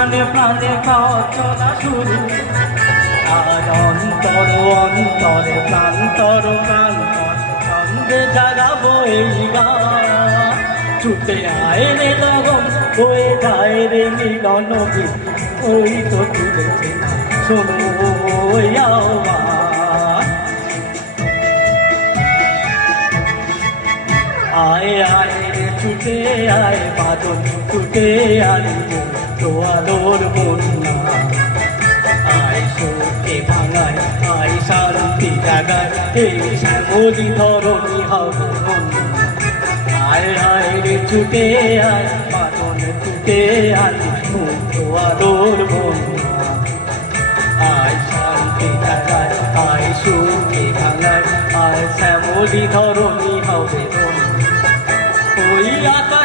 প্রাণে প্রাণে খাওয়া চলা শুরু আর অন্তর অন্তরে প্রান্তর প্রান্তর ছন্দে জাগাবো এই গান ছুটে আয় রে লগন হয়ে যায় রে মিলন গীত ওই তো তুলেছে না শোনো ওই আহ্বান আয় আয় রে ছুটে আয় বাদল ছুটে আয় তো আলোর বন্যা আয় শোকে ভাঙায় আয় শান্তি জাগায় এই শ্যামলি ধরণী হবে আয় আয় রে ছুটে আয় বাদল ছুটে আয় তো আলোর বন্যা আয় শান্তি জাগায় আয় শোকে ভাঙায় আয় শ্যামলি ধরণী হবে ওই আকাশ